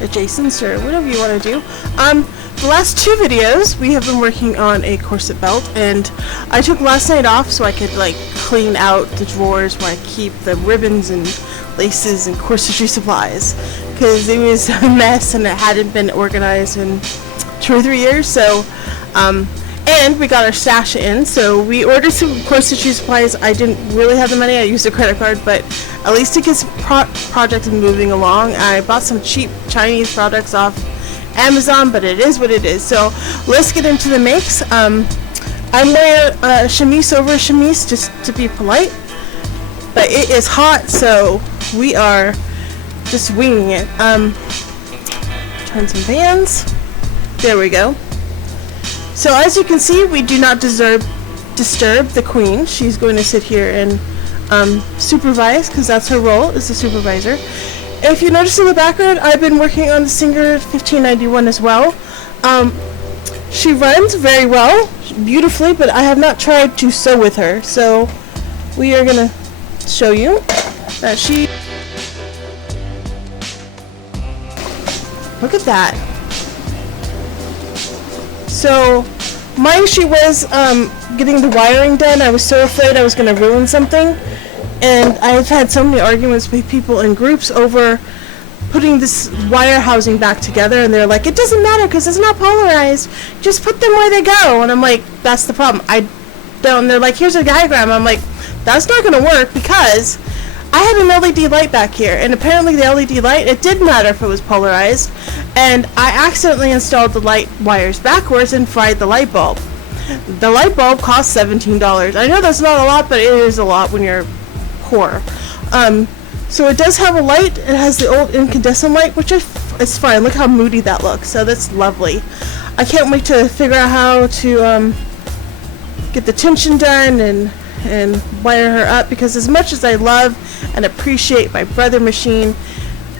adjacents or whatever you want to do. The last 2 videos we have been working on a corset belt, and I took last night off so I could like clean out the drawers where I keep the ribbons and laces and corsetry supplies, because it was a mess and it hadn't been organized in 2 or 3 years. So and we got our stash in, so we ordered some corsetry supplies. I didn't really have the money, I used a credit card, but at least to get some projects moving along. I bought some cheap Chinese products off Amazon, but it is what it is. So let's get into the makes. I'm wearing a chemise over a chemise just to be polite, but it is hot, so we are just winging it. Turn some bands. There we go. So as you can see, we do not disturb the queen. She's going to sit here and supervise, because that's her role, is the supervisor. If you notice in the background, I've been working on the Singer 1591 as well. She runs very well, beautifully, but I have not tried to sew with her. So we are going to show you that she... Look at that. So my issue was getting the wiring done. I was so afraid I was going to ruin something. And I've had so many arguments with people in groups over putting this wire housing back together, and they're like, it doesn't matter because it's not polarized. Just put them where they go. And I'm like, that's the problem. I don't. And they're like, here's a diagram. I'm like, that's not going to work, because I had an LED light back here, and apparently the LED light, it did matter if it was polarized, and I accidentally installed the light wires backwards and fried the light bulb. The light bulb cost $17. I know that's not a lot, but it is a lot when you're poor. So it does have a light. It has the old incandescent light, which is fine. Look how moody that looks. So that's lovely. I can't wait to figure out how to get the tension done and wire her up, because as much as I love and appreciate my Brother machine,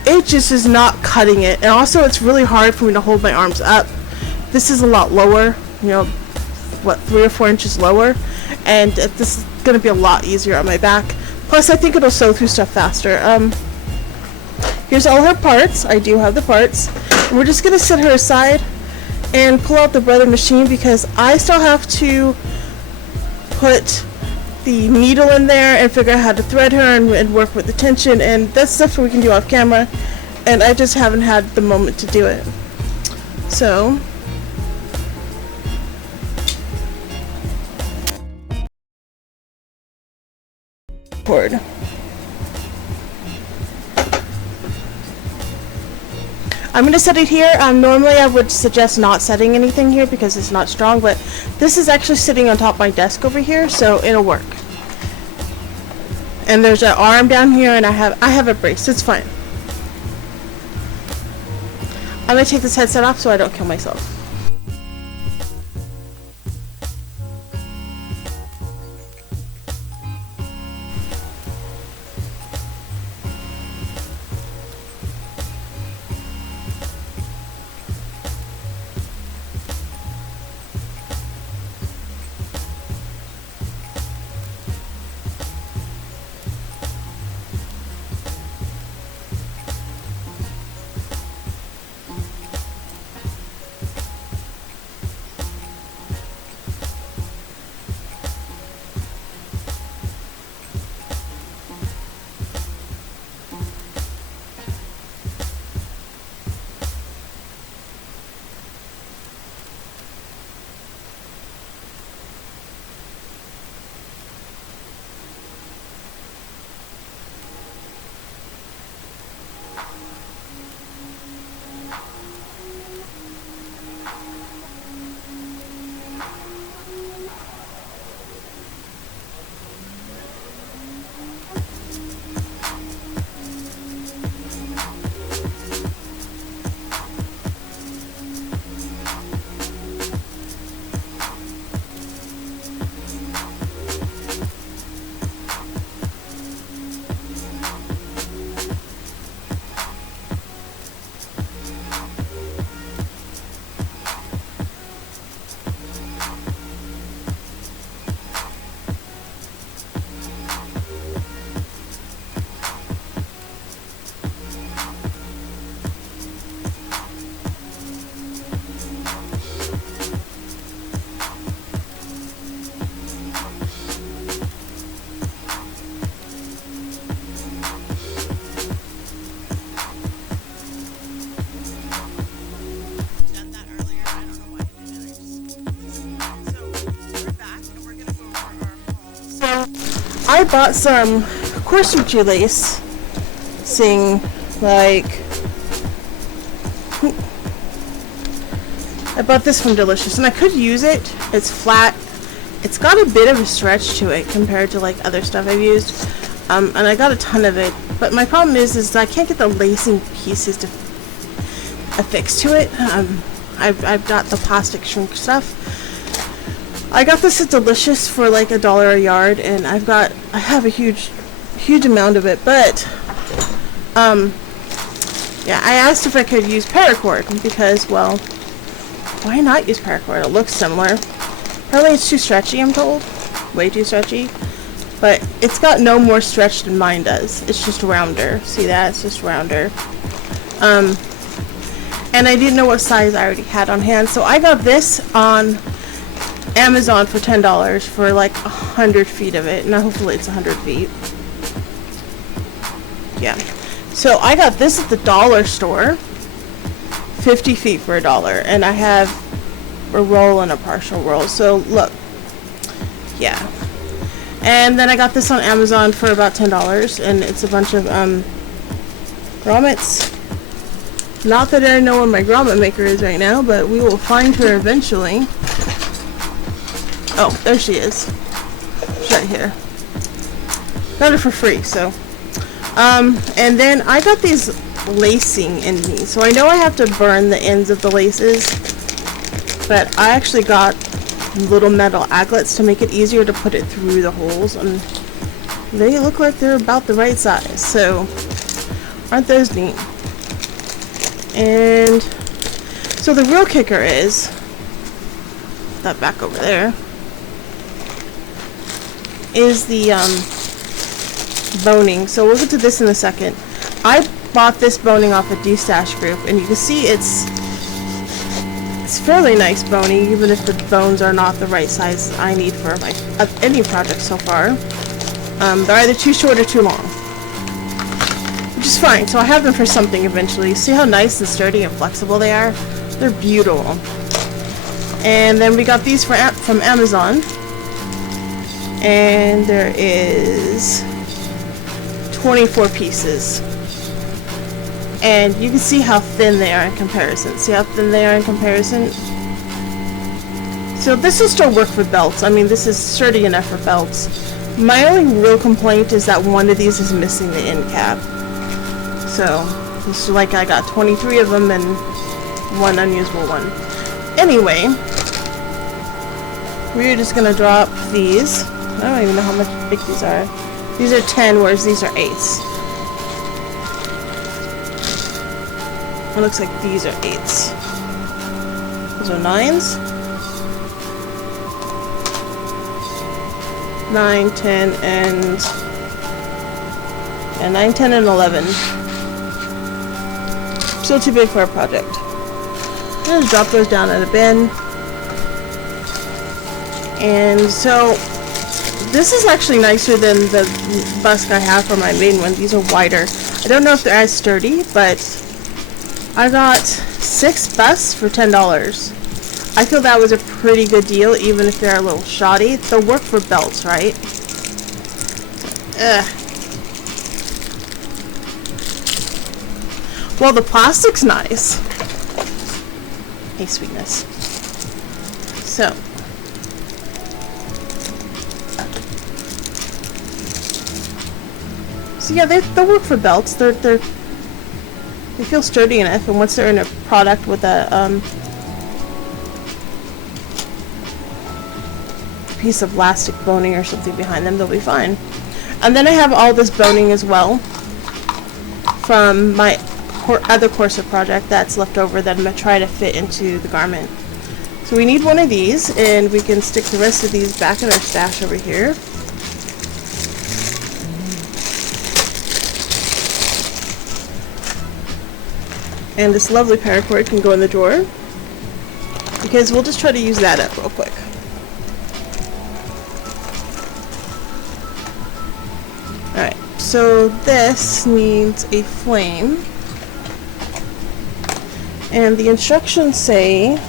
it just is not cutting it. And also it's really hard for me to hold my arms up. This is a lot lower, you know, what, 3 or 4 inches lower, and this is going to be a lot easier on my back. Plus I think it'll sew through stuff faster. Here's all her parts. I do have the parts, and we're just going to set her aside and pull out the Brother machine, because I still have to put the needle in there and figure out how to thread her and work with the tension, and that's stuff we can do off camera, and I just haven't had the moment to do it. So cord. I'm going to set it here. Normally I would suggest not setting anything here because it's not strong, but this is actually sitting on top of my desk over here, so it'll work. And there's an arm down here, and I have a brace. It's fine. I'm going to take this headset off so I don't kill myself. I bought some Corset lace, like, I bought this from Delicious, and I could use it. It's flat. It's got a bit of a stretch to it compared to like other stuff I've used, and I got a ton of it. But my problem is I can't get the lacing pieces to affix to it. I've got the plastic shrink stuff. I got this at Delicious for like $1 a yard, and I have a huge amount of it. But yeah, I asked if I could use paracord because, well, why not use paracord? It looks similar. Apparently it's too stretchy, I'm told. Way too stretchy. But it's got no more stretch than mine does. It's just rounder. See that? It's just rounder. And I didn't know what size I already had on hand, so I got this on Amazon for $10 for like 100 feet of it. Now hopefully it's 100 feet. Yeah. So I got this at the dollar store. 50 feet for $1, and I have a roll and a partial roll. So look, yeah. And then I got this on Amazon for about $10, and it's a bunch of grommets. Not that I know where my grommet maker is right now, but we will find her eventually. Oh, there she is. She's right here. Got her for free, so. And then I got these lacing in me, so I know I have to burn the ends of the laces, but I actually got little metal aglets to make it easier to put it through the holes, and they look like they're about the right size, so aren't those neat? And so the real kicker is that back over there is the boning. So we'll get to this in a second. I bought this boning off a D-Stash group, and you can see it's fairly nice boning, even if the bones are not the right size I need for my any project so far. They're either too short or too long, which is fine. So I have them for something eventually. See how nice and sturdy and flexible they are? They're beautiful. And then we got these from Amazon, and there is 24 pieces. And you can see how thin they are in comparison. See how thin they are in comparison? So this will still work for belts. I mean, this is sturdy enough for belts. My only real complaint is that one of these is missing the end cap. So, it's like I got 23 of them and one unusable one. Anyway, we're just gonna drop these. I don't even know how much big these are. These are 10, whereas these are 8s. It looks like these are 8s. Those are 9s. 9, 10, and 9, 10, and 11. Still too big for a project. I'm gonna drop those down in a bin. And so this is actually nicer than the busk I have for my main one. These are wider. I don't know if they're as sturdy, but I got 6 busks for $10. I feel that was a pretty good deal, even if they're a little shoddy. They'll work for belts, right? Ugh. Well, the plastic's nice. Hey, sweetness. So. So yeah, they'll work for belts. They feel sturdy enough, and once they're in a product with a piece of elastic boning or something behind them, they'll be fine. And then I have all this boning as well from my other corset project that's left over that I'm going to try to fit into the garment. So we need one of these, and we can stick the rest of these back in our stash over here. And this lovely paracord can go in the drawer, because we'll just try to use that up real quick. Alright, so this needs a flame. And the instructions say,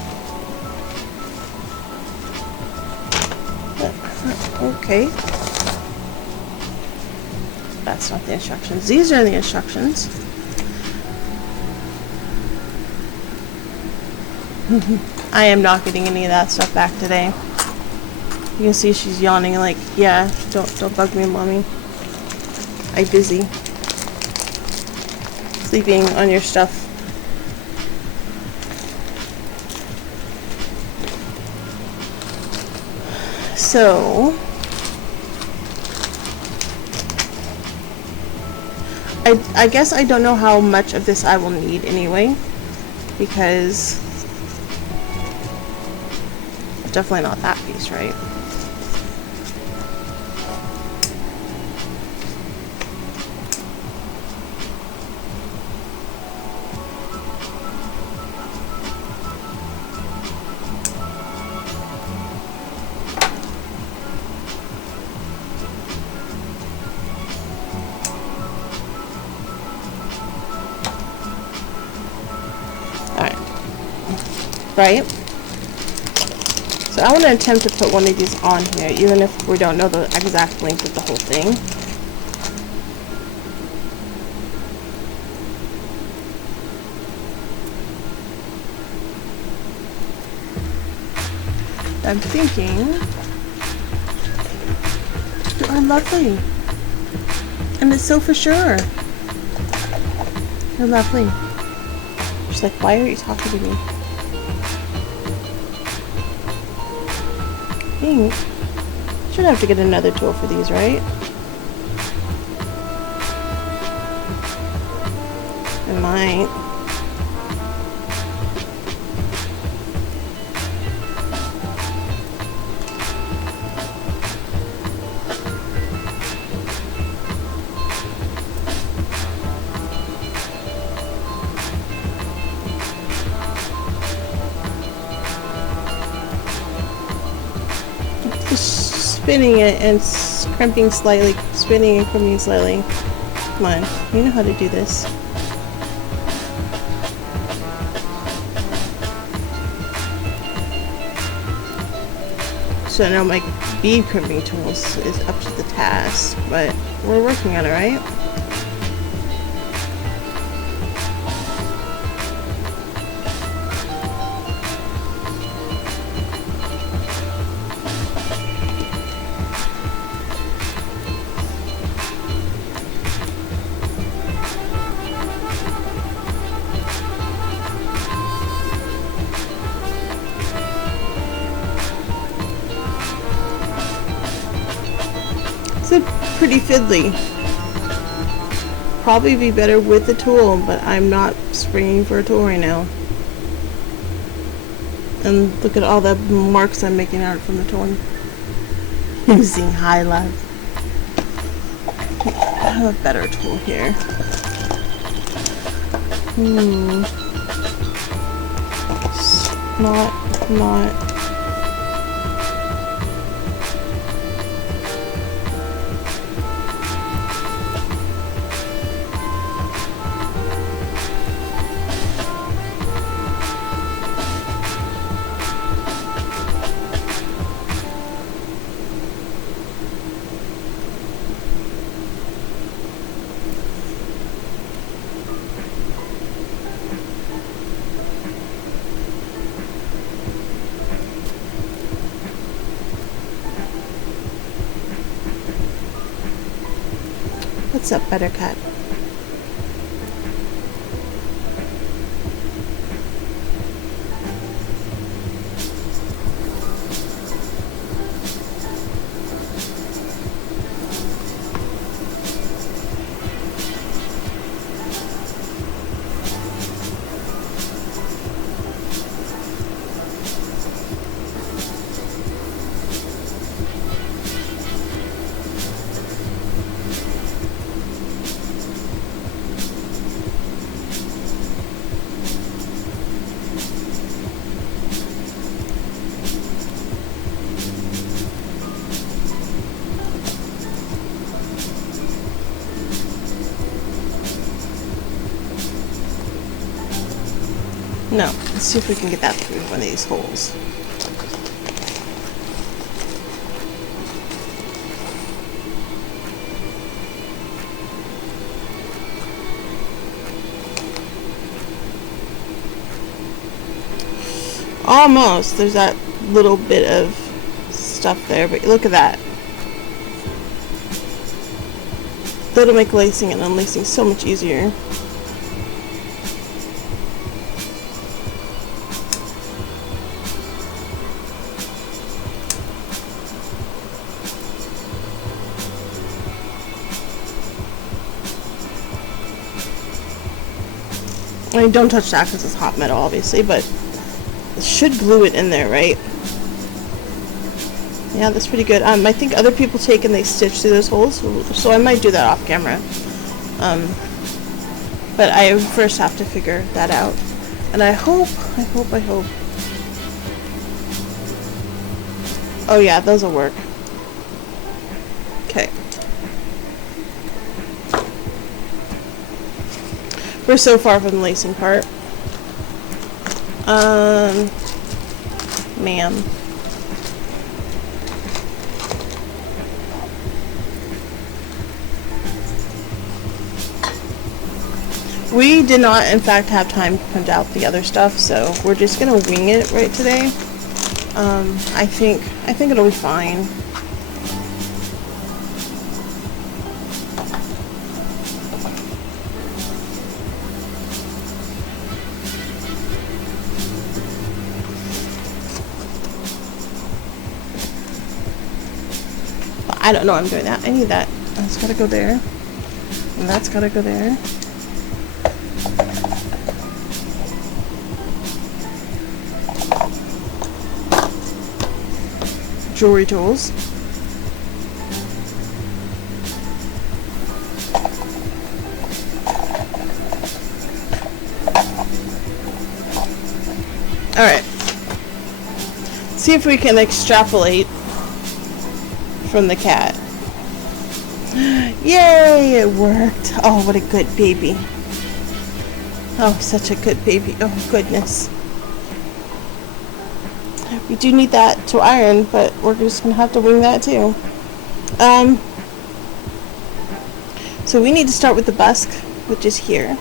okay, That's not the instructions. These are the instructions. I am not getting any of that stuff back today. You can see she's yawning like, yeah, don't bug me, mommy. I'm busy. Sleeping on your stuff. So I guess I don't know how much of this I will need anyway, because definitely not that piece, right? Right? So I want to attempt to put one of these on here, even if we don't know the exact length of the whole thing. I'm thinking, they are lovely. And it's so for sure. They're lovely. She's like, why are you talking to me? Should have to get another tool for these, right? I might. Spinning it and crimping slightly, spinning and crimping slightly. Come on, you know how to do this. So now my bead crimping tools is up to the task, but we're working on it, right? Pretty fiddly. Probably be better with the tool, but I'm not springing for a tool right now. And look at all the marks I'm making out from the tool. Using high love. I have a better tool here. Not. What's up, Buttercup? No, let's see if we can get that through one of these holes. Almost. There's that little bit of stuff there, but look at that. That'll make lacing and unlacing so much easier. I mean, don't touch that because it's hot metal, obviously, but it should glue it in there, right? Yeah, that's pretty good. I think other people take and they stitch through those holes, so I might do that off camera. But I first have to figure that out. And I hope. Oh yeah, those will work. Okay. We're so far from the lacing part. Ma'am. We did not, in fact, have time to print out the other stuff, so we're just gonna wing it right today. I think it'll be fine. I don't know I'm doing that. I need that. That's gotta go there. And that's gotta go there. Jewelry tools. Alright. See if we can extrapolate from the cat. Yay, it worked. Oh, what a good baby. Oh, such a good baby. Oh, goodness. We do need that to iron, but we're just gonna have to wing that too. So we need to start with the busk, which is here.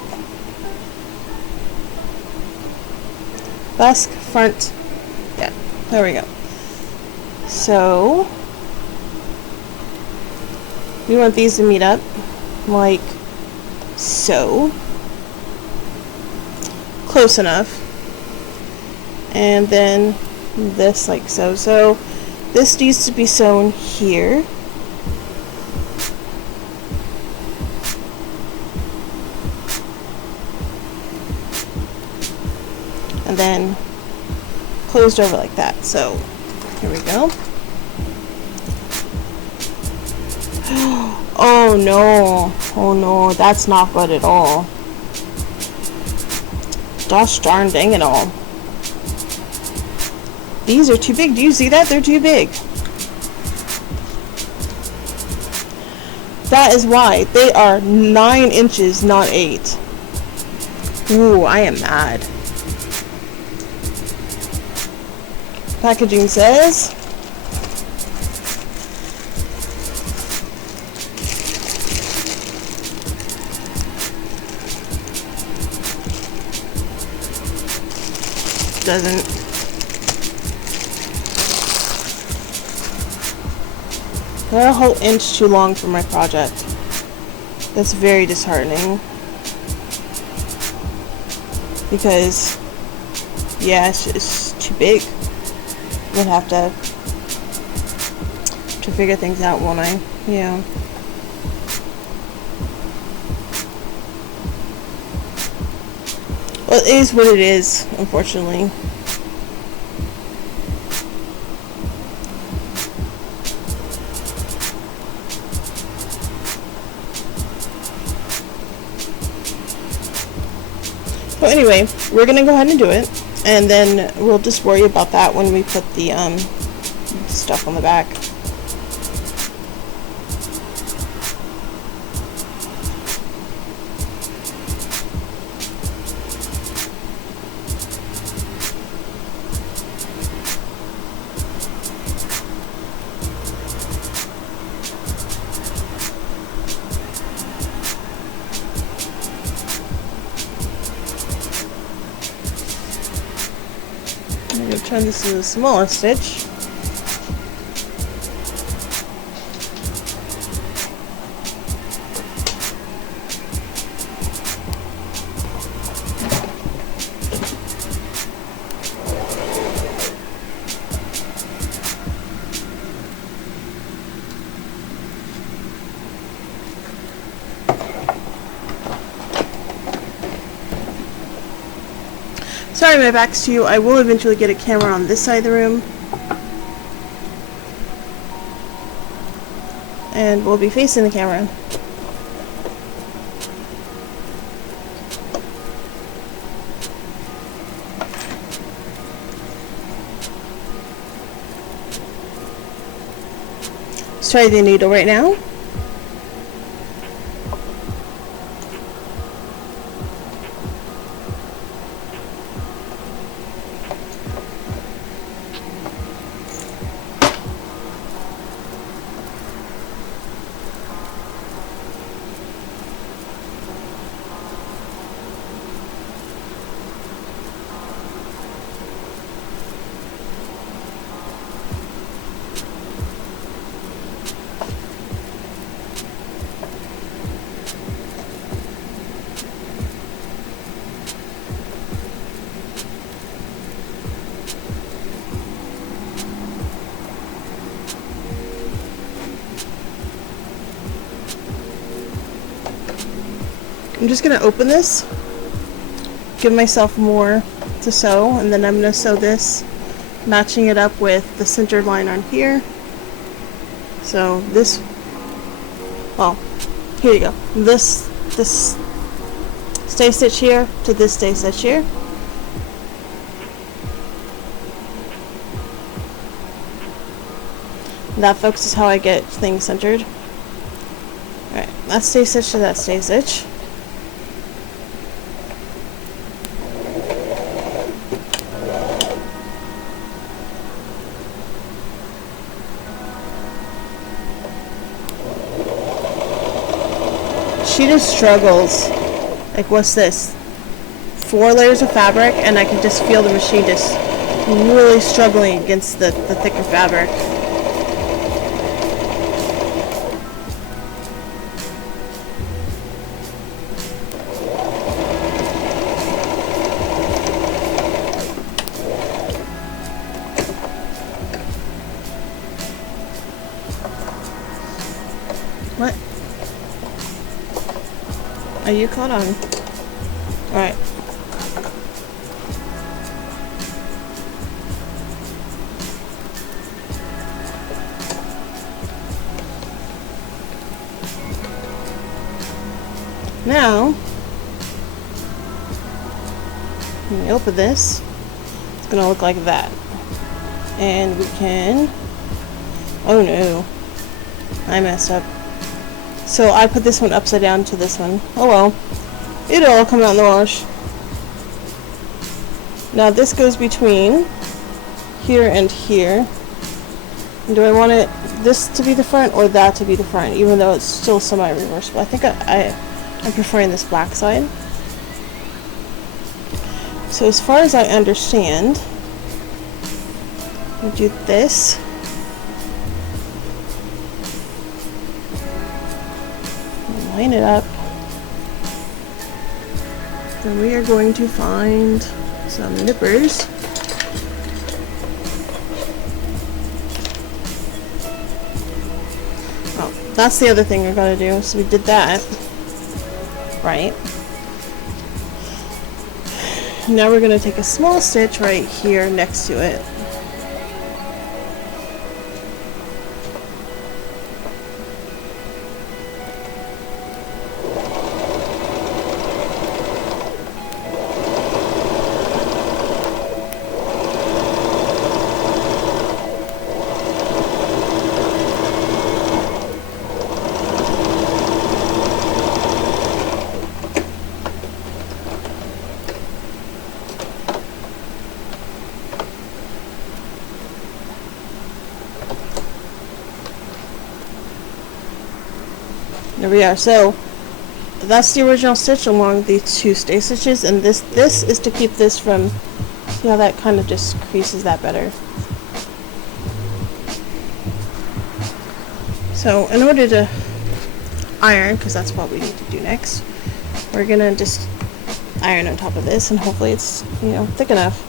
Busk, front. Yeah, there we go. So we want these to meet up like so. Close enough. And then this like so. So this needs to be sewn here. And then closed over like that. So here we go. Oh no. Oh no, that's not good at all. Gosh darn dang it all. These are too big. Do you see that? They're too big. That is why. They are 9 inches, not 8. Ooh, I am mad. Packaging says doesn't. They're a whole inch too long for my project. That's very disheartening. Because, yeah, it's too big. Would have to figure things out, won't I? Yeah. Well, it is what it is, unfortunately. So anyway, we're gonna go ahead and do it, and then we'll just worry about that when we put the stuff on the back. turn this into a smaller stitch. Sorry my back's to you. I will eventually get a camera on this side of the room. And we'll be facing the camera. Let's try the needle right now. I'm just going to open this, give myself more to sew, and then I'm going to sew this, matching it up with the centered line on here. So this, well, here you go. This stay stitch here to this stay stitch here. That, folks, is how I get things centered. Alright, that stay stitch to that stay stitch. She just struggles. Like, what's this? 4 layers of fabric, and I can just feel the machine just really struggling against the thicker fabric. What? Are you caught on? Alright. Now, when we open this, it's gonna look like that. And we can, oh no, I messed up. So I put this one upside down to this one. Oh well, it'll all come out in the wash. Now this goes between here and here. And do I want this to be the front or that to be the front, even though it's still semi-reversible? I think I'm preferring this black side. So as far as I understand, we do this. Line it up. Then we are going to find some nippers. Oh, that's the other thing we're going to do. So we did that. Right. Now we're going to take a small stitch right here next to it. There we are. So that's the original stitch along the 2 stay stitches, and this is to keep this from See how that kind of just creases that better. So in order to iron, because that's what we need to do next, we're gonna just iron on top of this, and hopefully it's, you know, thick enough.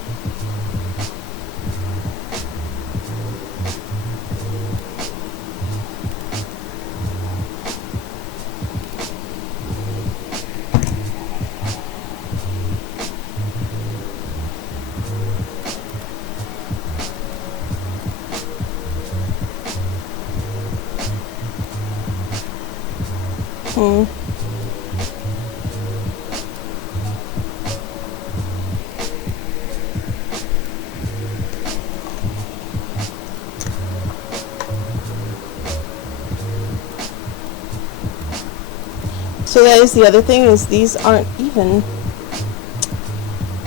So that is the other thing, is these aren't even.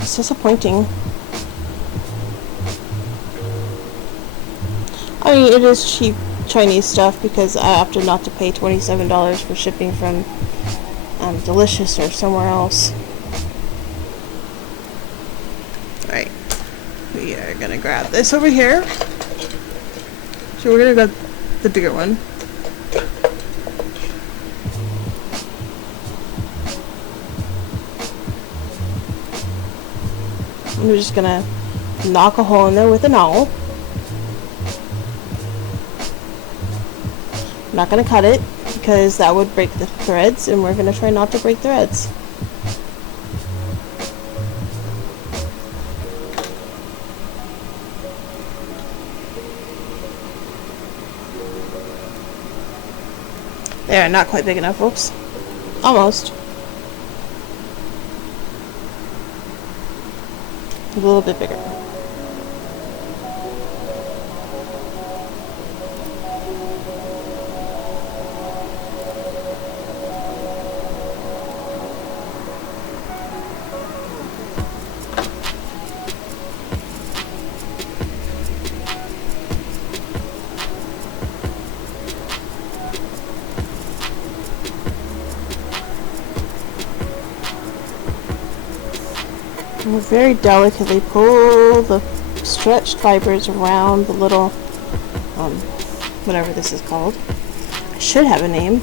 It's disappointing. I mean, it is cheap Chinese stuff because I opted not to pay $27 for shipping from Delicious or somewhere else. Alright, we are gonna grab this over here. So we're gonna grab the bigger one. And we're just gonna knock a hole in there with an awl. I'm not gonna cut it because that would break the threads, and we're gonna try not to break threads. There, not quite big enough, oops. Almost. A little bit bigger. And very delicately pull the stretched fibers around the little, whatever this is called. I should have a name.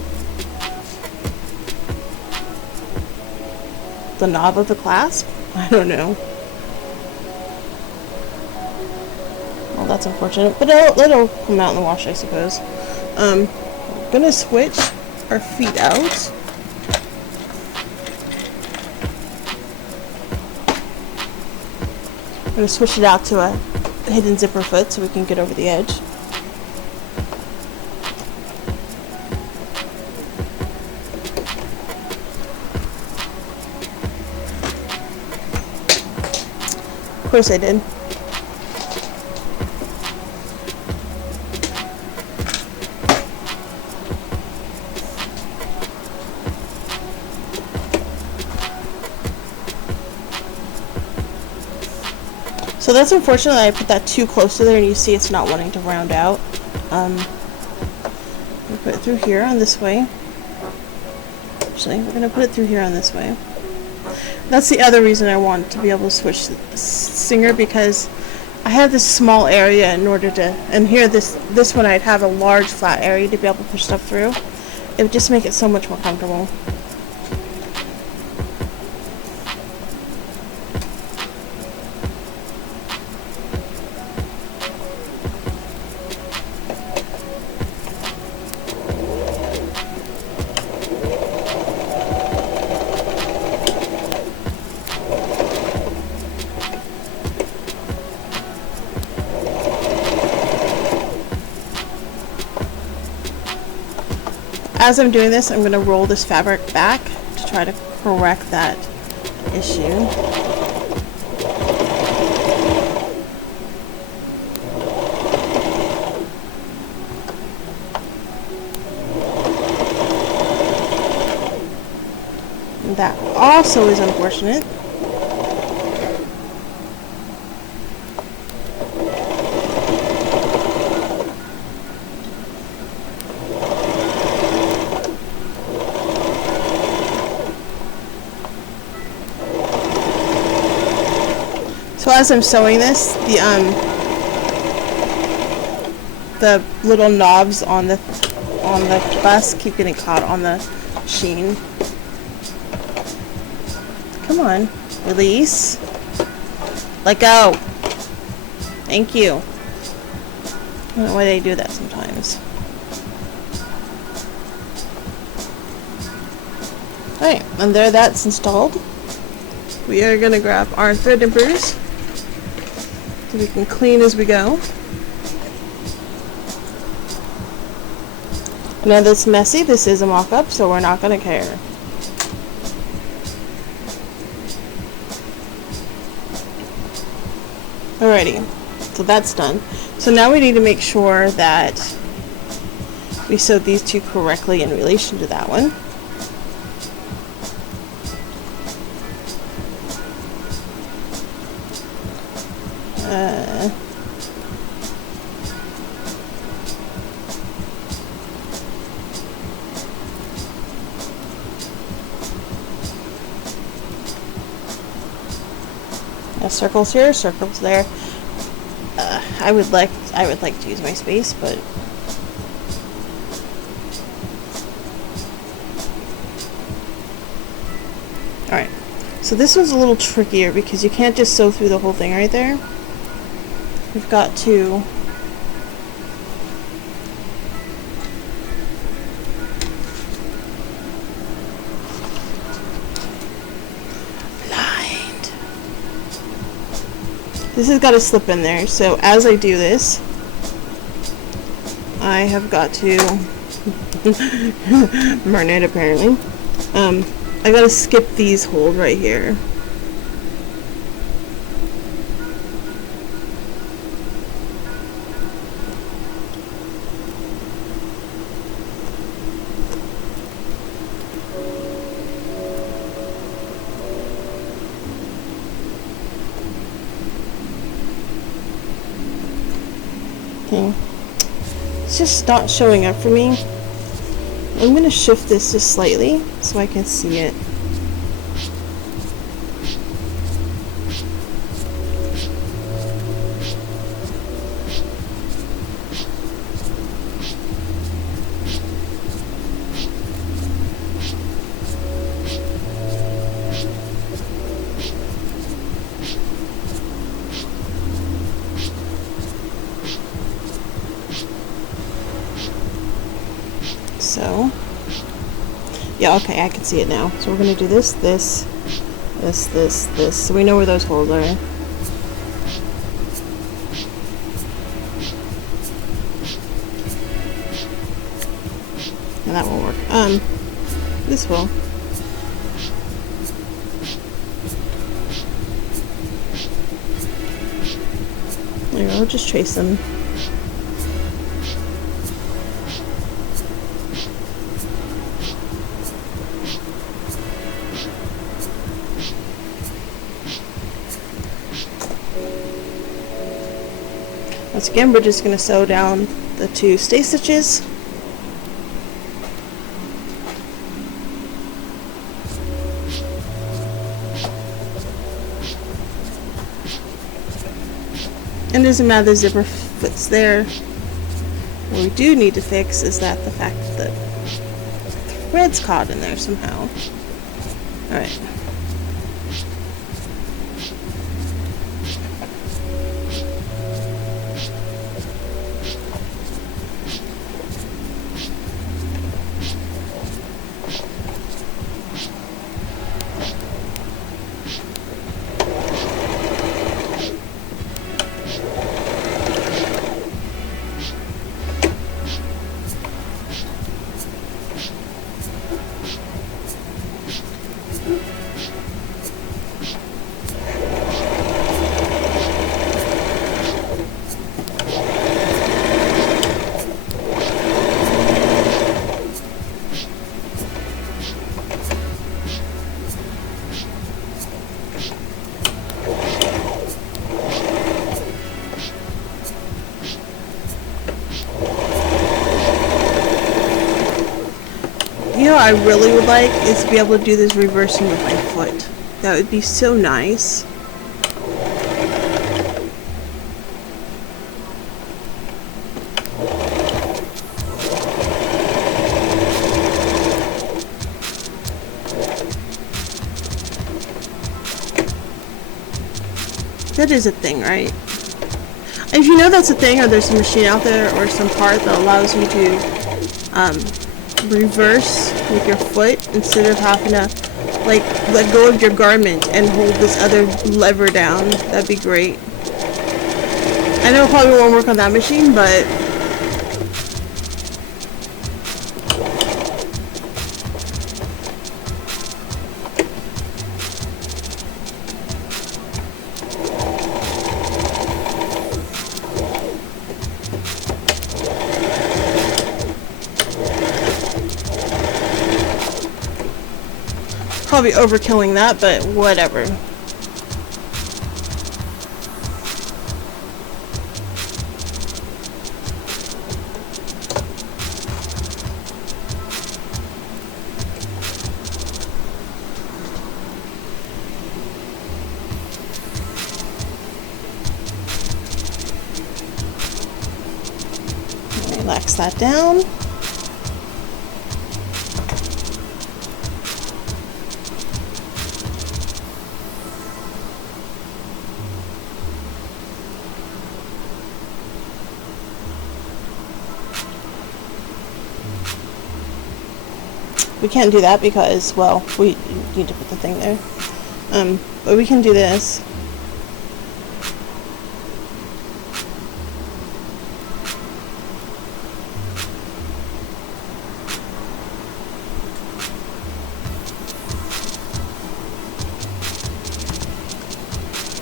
The knob of the clasp? I don't know. Well, that's unfortunate, but it'll come out in the wash, I suppose. I'm gonna switch our feet out. I'm going to switch it out to a hidden zipper foot so we can get over the edge. Of course I did. So that's unfortunate that I put that too close to there, and you see it's not wanting to round out. I'm going to put it through here on this way. Actually, we're going to put it through here on this way. That's the other reason I want to be able to switch the Singer, because I have this small area in order to, and here this one I'd have a large flat area to be able to push stuff through. It would just make it so much more comfortable. As I'm doing this, I'm going to roll this fabric back to try to correct that issue. And that also is unfortunate. So as I'm sewing this, the little knobs on the bust keep getting caught on the sheen. Come on, release. Let go. Thank you. I don't know why they do that sometimes. Alright, and there that's installed. We are going to grab our thread nippers so we can clean as we go. Now that's messy, this is a mock-up, so we're not going to care. Alrighty, so that's done. So now we need to make sure that we sewed these two correctly in relation to that one. Circles here, circles there. I would like to use my space, but all right. So this one's a little trickier because you can't just sew through the whole thing right there. We've got to this has got to slip in there, so as I do this, I have got to burn it apparently. I gotta skip these holes right here. It's just not showing up for me. I'm going to shift this just slightly so I can see it. So, yeah, okay, I can see it now. So we're going to do this, this, this, this, this. So we know where those holes are. And that won't work. This will. There you go, just trace them. Once again, we're just going to sew down the two stay stitches. And doesn't matter, the zipper fits there. What we do need to fix is that the fact that the thread's caught in there somehow. Alright. You know what I really would like is to be able to do this reversing with my foot. That would be so nice. That is a thing, right? And if you know that's a thing, or there's a machine out there or some part that allows you to reverse with your foot instead of having to like let go of your garment and hold this other lever down, that'd be great. I know it probably won't work on that machine, but probably overkilling that, but whatever. Relax that down. We can't do that because, well, we need to put the thing there. But we can do this.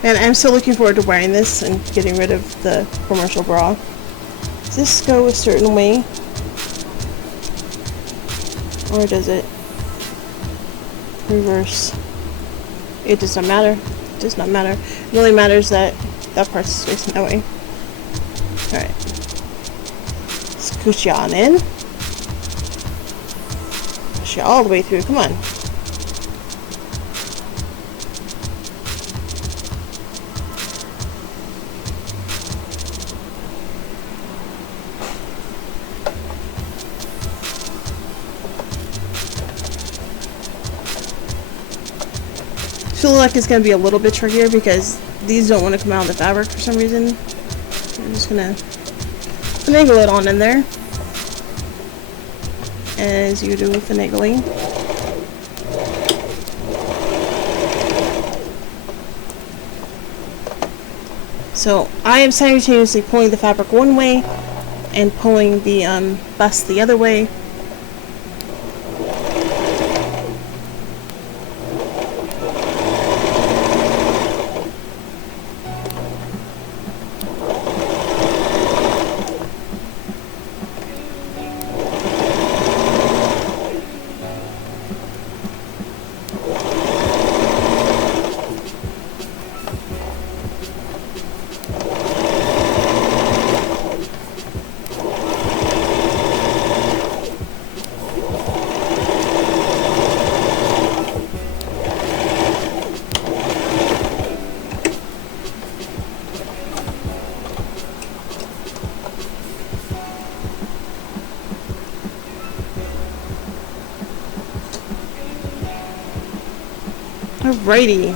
And I'm still looking forward to wearing this and getting rid of the commercial bra. Does this go a certain way? Or does it reverse? It does not matter. It does not matter. It only matters that that part's facing that way. Alright. Scooch you on in. Push you all the way through. Come on. Feel like it's gonna be a little bit trickier because these don't want to come out of the fabric for some reason. I'm just gonna finagle it on in there, as you do with finagling. So I am simultaneously pulling the fabric one way and pulling the bust the other way. Alrighty.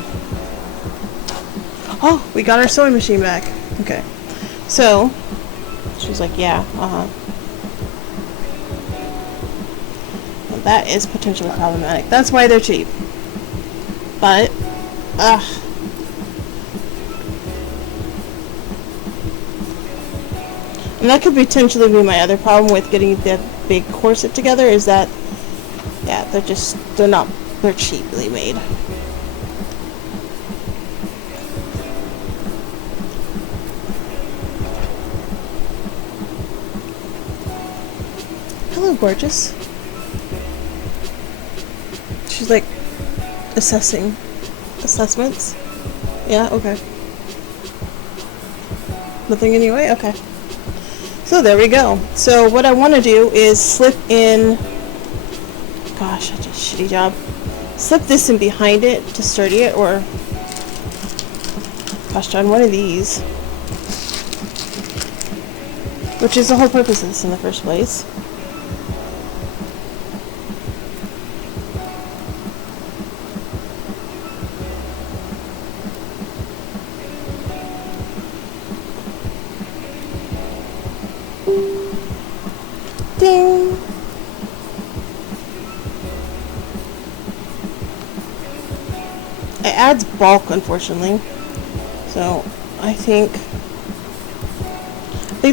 Oh, we got our sewing machine back. Okay. So, she's like, yeah, well, that is potentially problematic. That's why they're cheap. But, and that could potentially be my other problem with getting the big corset together, is that, yeah, they're cheaply made. Hello, gorgeous. She's like assessing assessments. Yeah, okay. Nothing anyway? Okay. So there we go. So what I want to do is slip in, gosh, I did a shitty job. Slip this in behind it to sturdy it, or, gosh darn, one of these. Which is the whole purpose of this in the first place. It adds bulk, unfortunately. So I think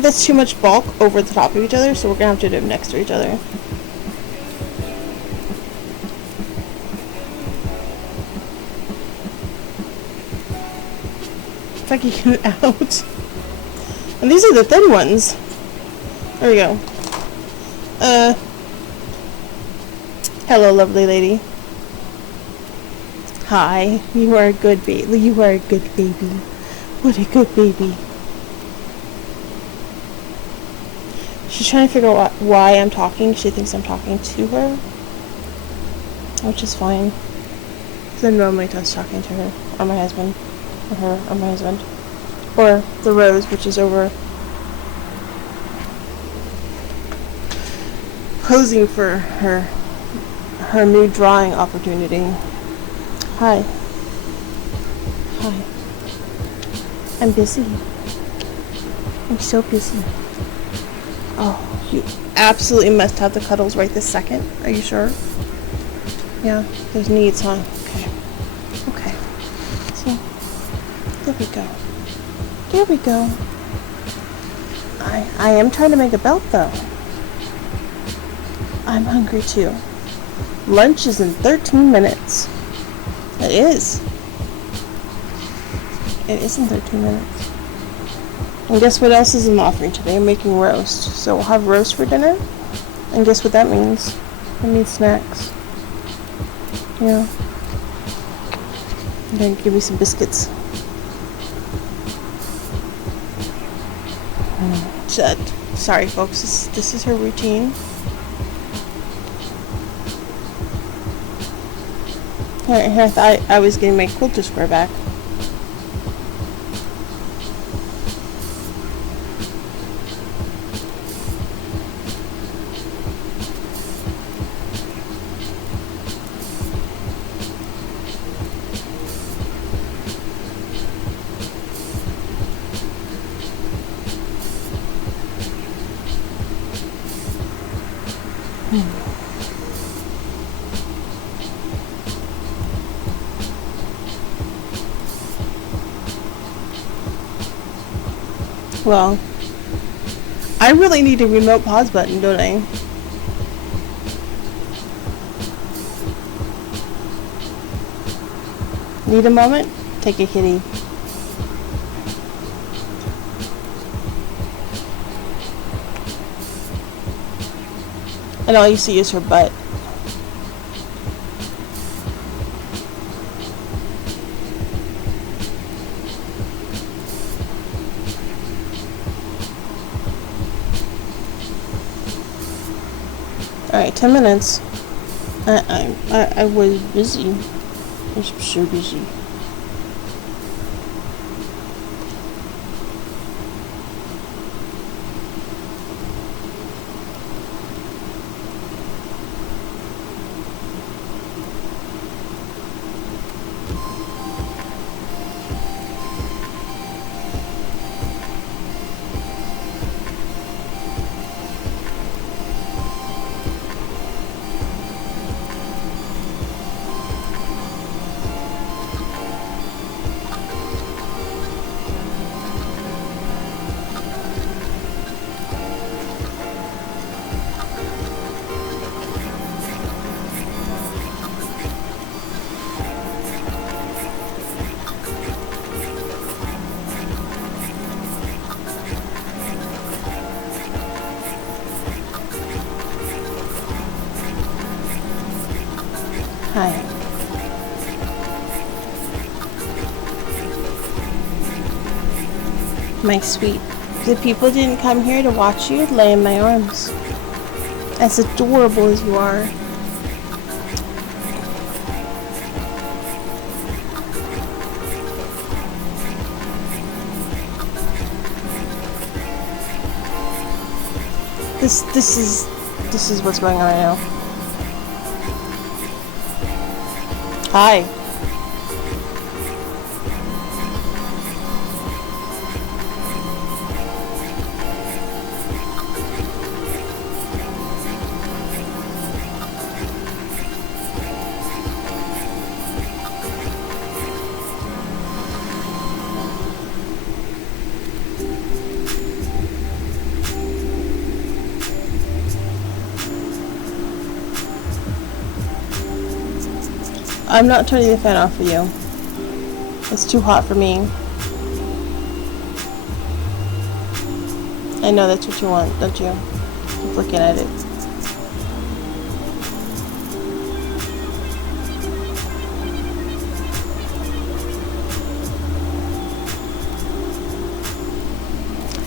that's too much bulk over the top of each other, so we're gonna have to do them next to each other. It's like you get it out. And these are the thin ones. There we go. Hello, lovely lady. Hi. You are a good baby. You are a good baby. What a good baby. She's trying to figure out why I'm talking. She thinks I'm talking to her. Which is fine. Because I'm normally just talking to her. Or my husband. Or her. Or my husband. Or the rose, which is over posing for her new drawing opportunity. Hi. Hi. I'm busy. I'm so busy. Oh, you absolutely must have the cuddles right this second. Are you sure? Yeah, there's needs, huh? Okay. Okay. So, there we go. There we go. I am trying to make a belt, though. I'm hungry, too. Lunch is in 13 minutes. It is. It is in 13 minutes. And guess what else is in the offering today? I'm making roast. So we'll have roast for dinner. And guess what that means? It means snacks. Yeah. And then give me some biscuits. Sorry, folks. This is her routine. Here, I thought I was getting my quilter square back. Well, I really need a remote pause button, don't I? Need a moment? Take a kitty. And all you see is her butt. Alright, 10 minutes. I was busy. I was so busy. Hi. My sweet. The people didn't come here to watch you lay in my arms. As adorable as you are. This is what's going on right now. Hi. I'm not turning the fan off for you. It's too hot for me. I know that's what you want, don't you? Keep looking at it.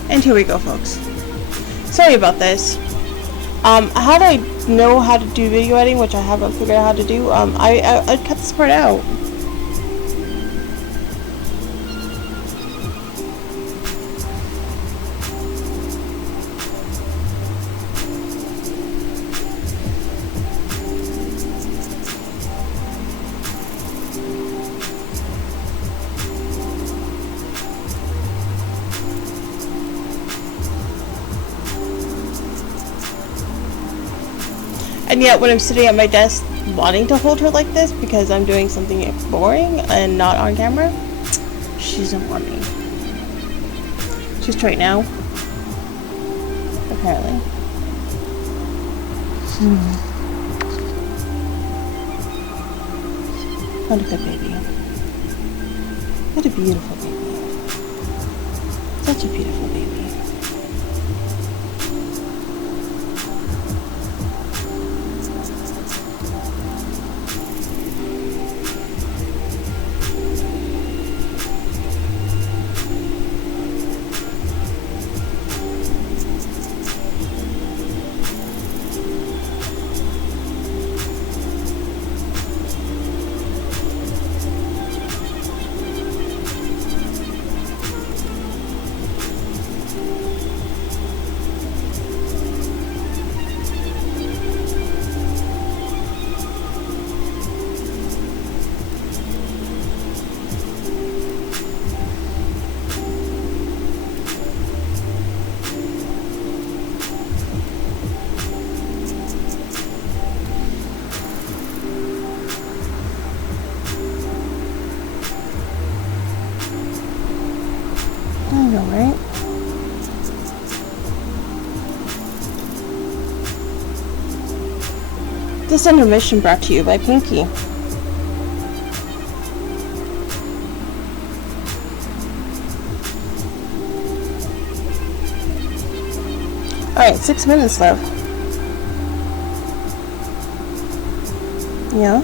And here we go, folks. Sorry about this. How do I know how to do video editing, which I haven't figured out how to do? I cut this part out. And yet when I'm sitting at my desk wanting to hold her like this because I'm doing something boring and not on camera, she doesn't want me. She's straight now. Apparently. What a good baby. What a beautiful baby. Such a beautiful baby. I know, right? This intermission brought to you by Pinky. Alright, 6 minutes left. Yeah?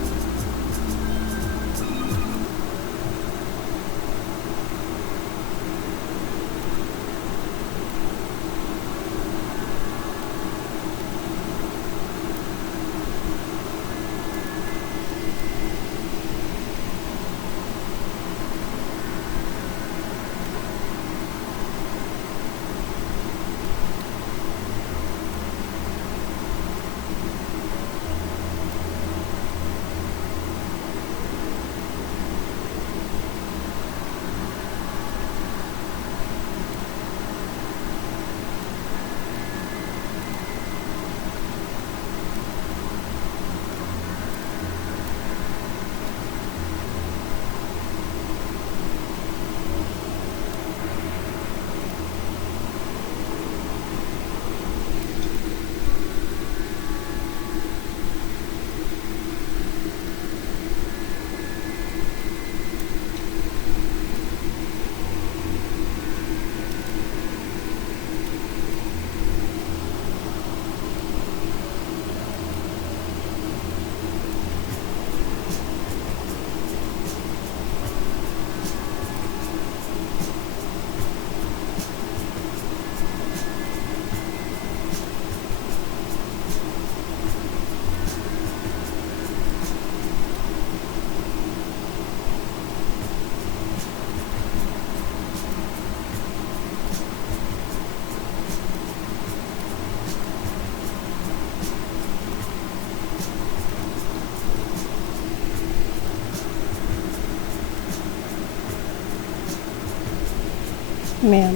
Ma'am.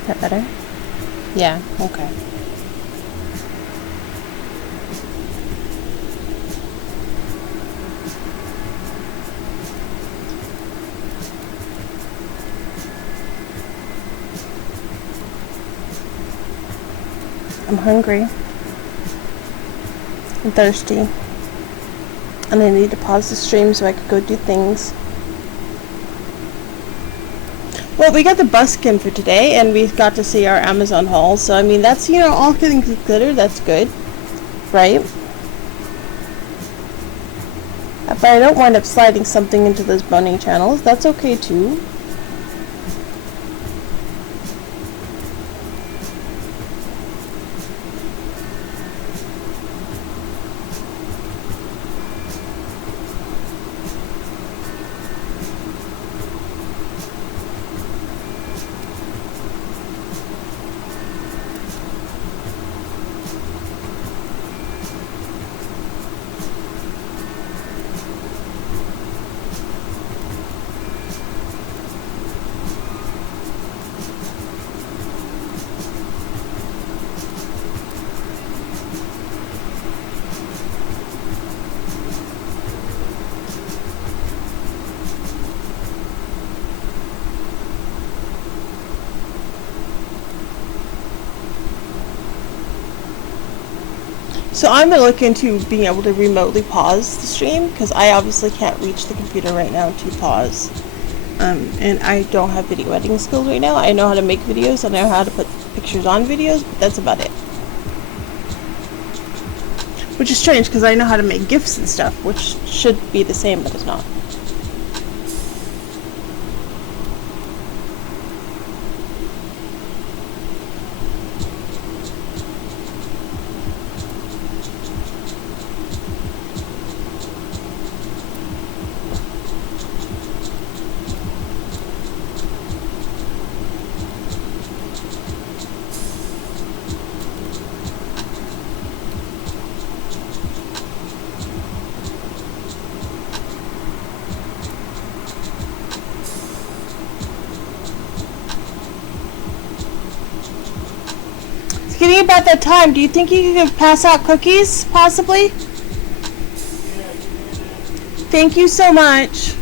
Is that better? Yeah, okay. I'm hungry. I'm thirsty. And I need to pause the stream so I could go do things. Well, we got the buskin for today, and we got to see our Amazon haul. So, I mean, that's, you know, all things considered, that's good. Right? But I don't wind up sliding something into those boning channels. That's okay, too. So I'm going to look into being able to remotely pause the stream, because I obviously can't reach the computer right now to pause. And I don't have video editing skills right now. I know how to make videos, I know how to put pictures on videos, but that's about it. Which is strange, because I know how to make GIFs and stuff, which should be the same, but it's not. Getting about that time, do you think you could pass out cookies, possibly? Thank you so much.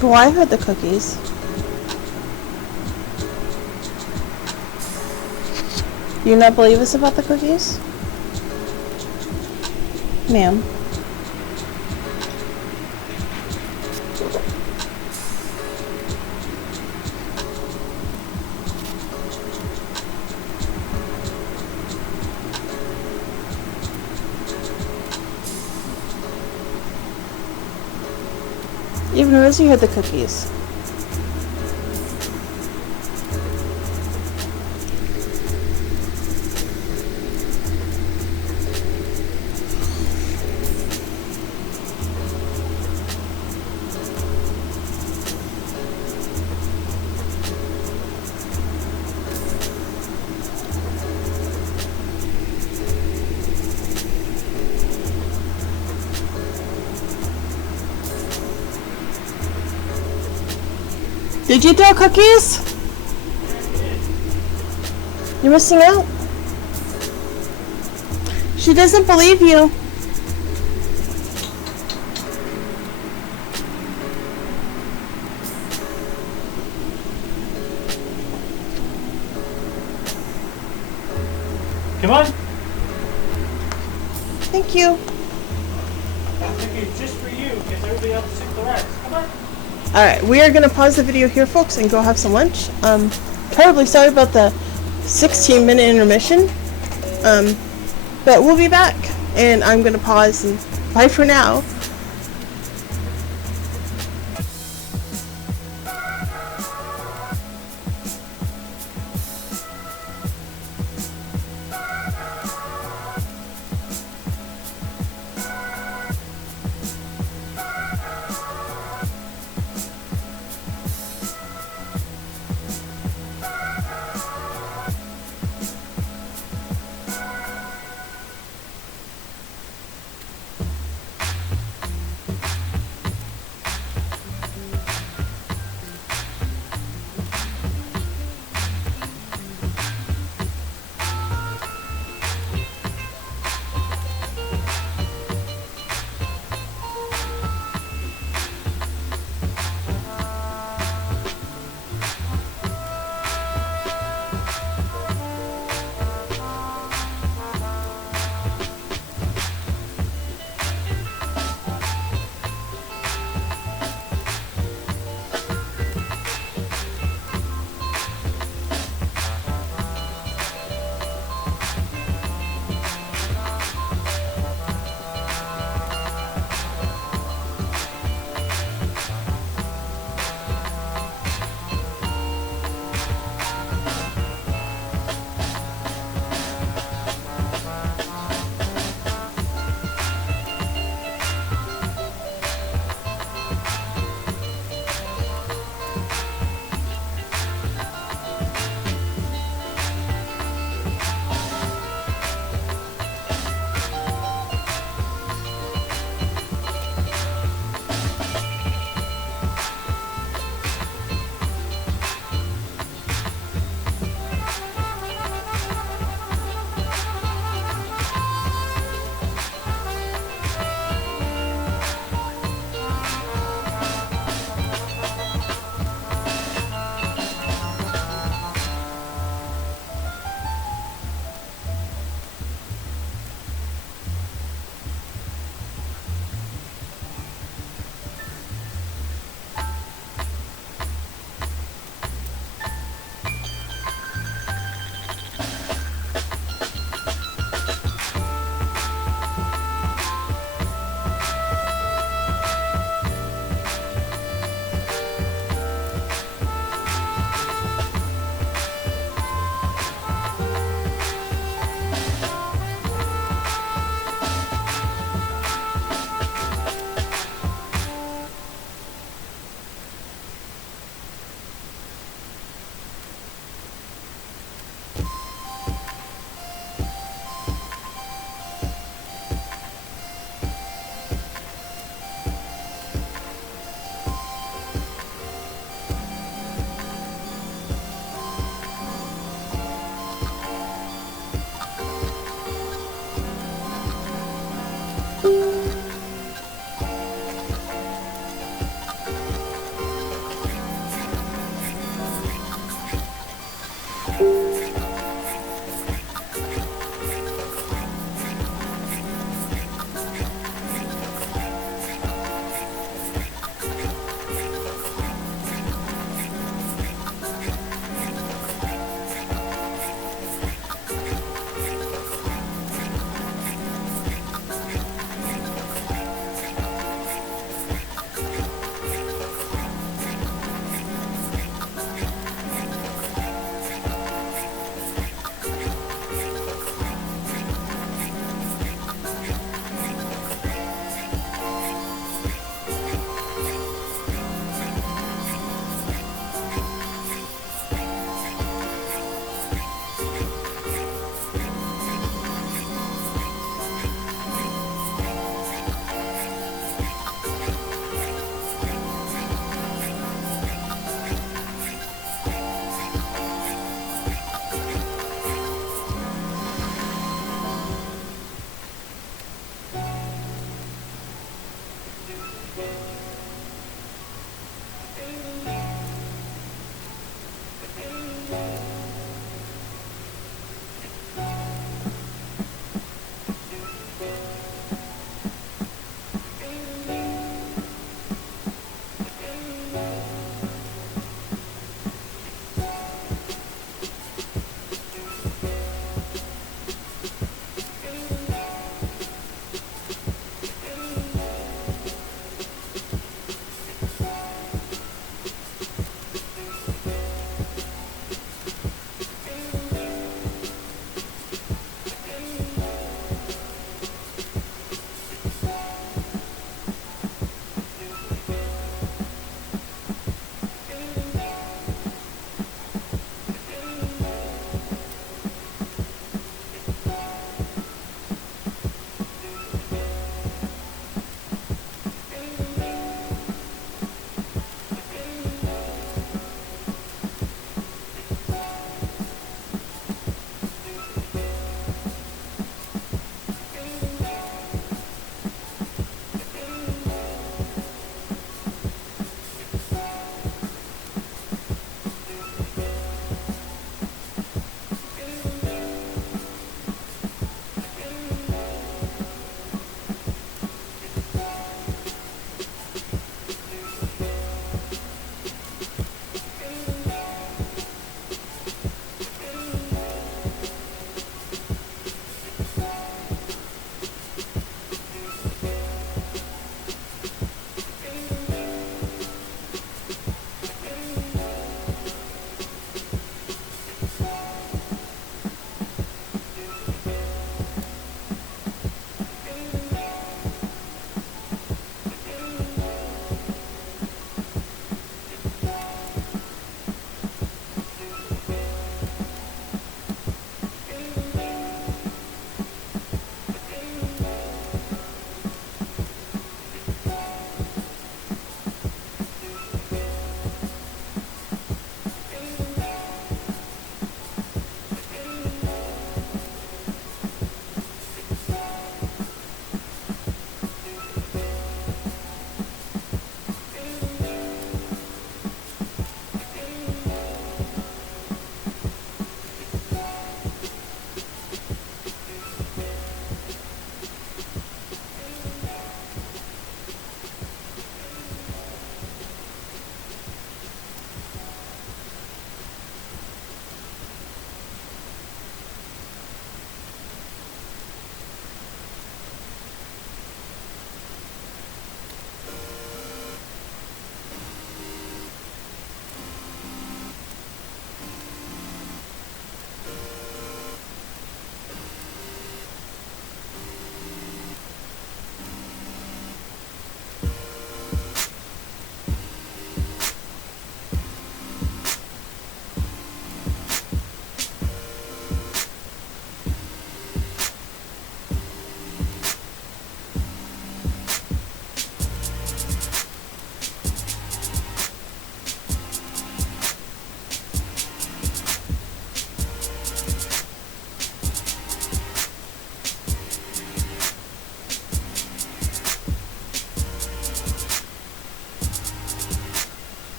Why had the cookies? You not believe us about the cookies? Ma'am. Even Rosie had the cookies. Did you throw cookies? You're missing out. She doesn't believe you. Come on. Thank you. It's just for you, because everybody else took the rest. Come on. Alright, we are going to pause the video here, folks, and go have some lunch. Terribly sorry about the 16-minute intermission. But we'll be back, and I'm going to pause, and bye for now.